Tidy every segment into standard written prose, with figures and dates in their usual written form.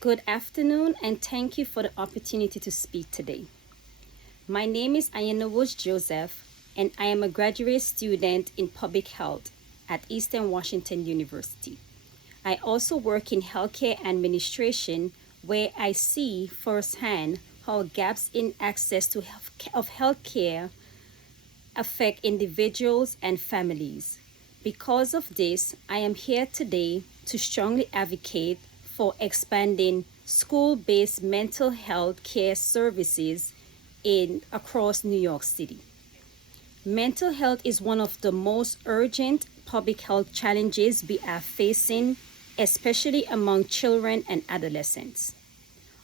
Good afternoon, and thank you for the opportunity to speak today. My name is Ayanawoj Joseph, and I am a graduate student in public health at Eastern Washington University. I also work in healthcare administration, where I see firsthand how gaps in access to healthcare affect individuals and families. Because of this, I am here today to strongly advocate for expanding school-based mental health care services in across New York City. Mental health is one of the most urgent public health challenges we are facing, especially among children and adolescents.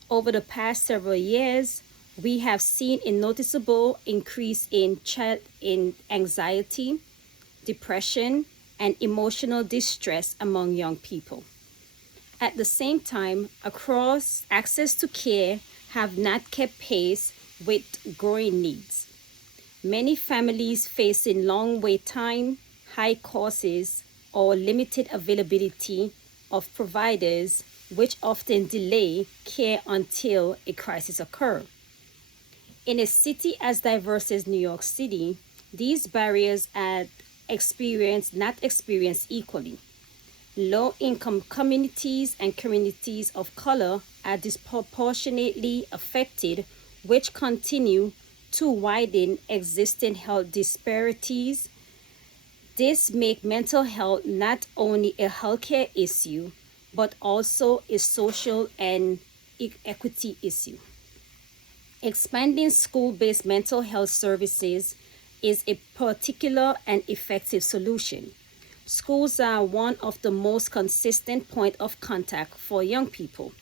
Over the past several years, we have seen a noticeable increase in anxiety, depression, and emotional distress among young people. At the same time, across access to care have not kept pace with growing needs. Many families facing long wait time, high costs, or limited availability of providers, which often delay care until a crisis occurs. In a city as diverse as New York City, these barriers are not experienced equally. Low income communities and communities of color are disproportionately affected, which continue to widen existing health disparities. This makes mental health not only a healthcare issue, but also a social and equity issue. Expanding school-based mental health services is a particular and effective solution. Schools are one of the most consistent point of contact for young people,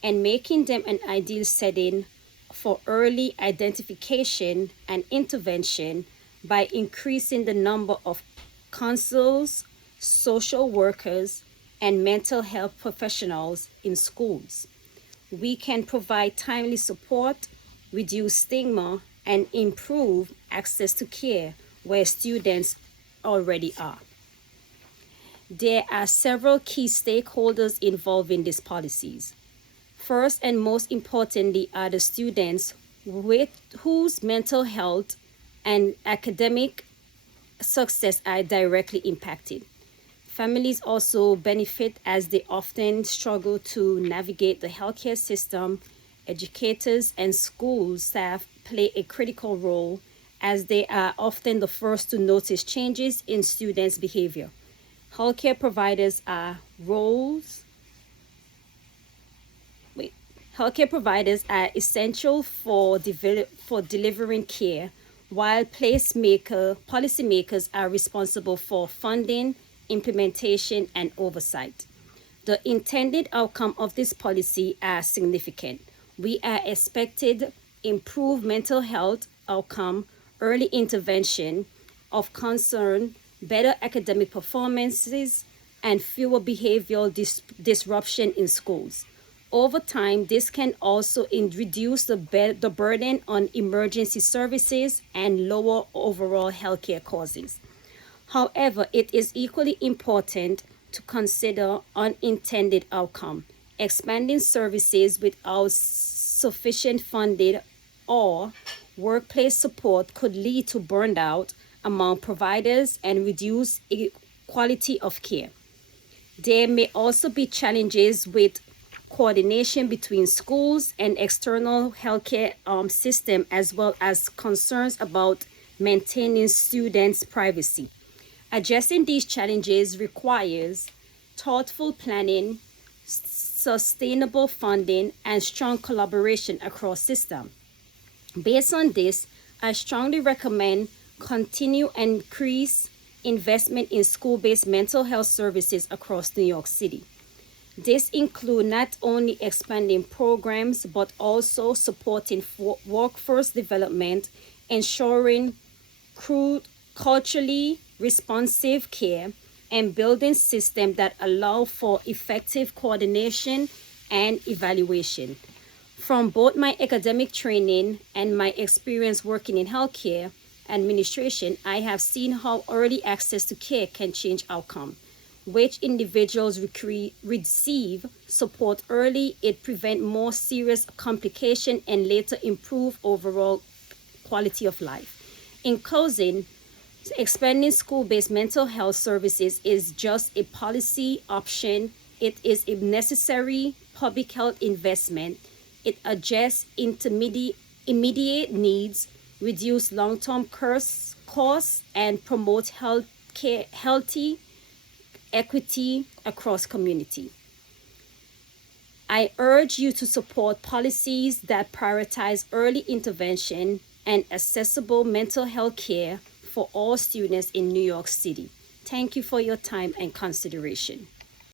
and making them an ideal setting for early identification and intervention by increasing the number of counselors, social workers, and mental health professionals in schools. We can provide timely support, reduce stigma, and improve access to care where students already are. There are several key stakeholders involved in these policies. First and most importantly are the students whose mental health and academic success are directly impacted. Families also benefit as they often struggle to navigate the healthcare system. Educators and school staff play a critical role as they are often the first to notice changes in students' behavior. Healthcare providers are roles. Wait, Healthcare providers are essential for delivering care, while policymakers are responsible for funding, implementation, and oversight. The intended outcome of this policy are significant. We are expected improved mental health outcome, early intervention of concern, better academic performances, and fewer behavioral disruption in schools. Over time, this can also reduce the burden on emergency services and lower overall healthcare costs. However, it is equally important to consider unintended outcome. Expanding services without sufficient funding or workplace support could lead to burnout among providers and reduce quality of care. There may also be challenges with coordination between schools and external healthcare system, as well as concerns about maintaining students' privacy. Addressing these challenges requires thoughtful planning, sustainable funding, and strong collaboration across systems. Based on this, I strongly recommend continue and increase investment in school-based mental health services across New York City. This includes not only expanding programs, but also supporting workforce development, ensuring culturally responsive care, and building systems that allow for effective coordination and evaluation. From both my academic training and my experience working in healthcare administration, I have seen how early access to care can change outcome. which individuals receive support early, it prevents more serious complication and later improve overall quality of life. In closing, expanding school-based mental health services is just a policy option. It is a necessary public health investment. It addresses immediate needs, reduce long-term costs, and promote healthy equity across community. I urge you to support policies that prioritize early intervention and accessible mental health care for all students in New York City. Thank you for your time and consideration.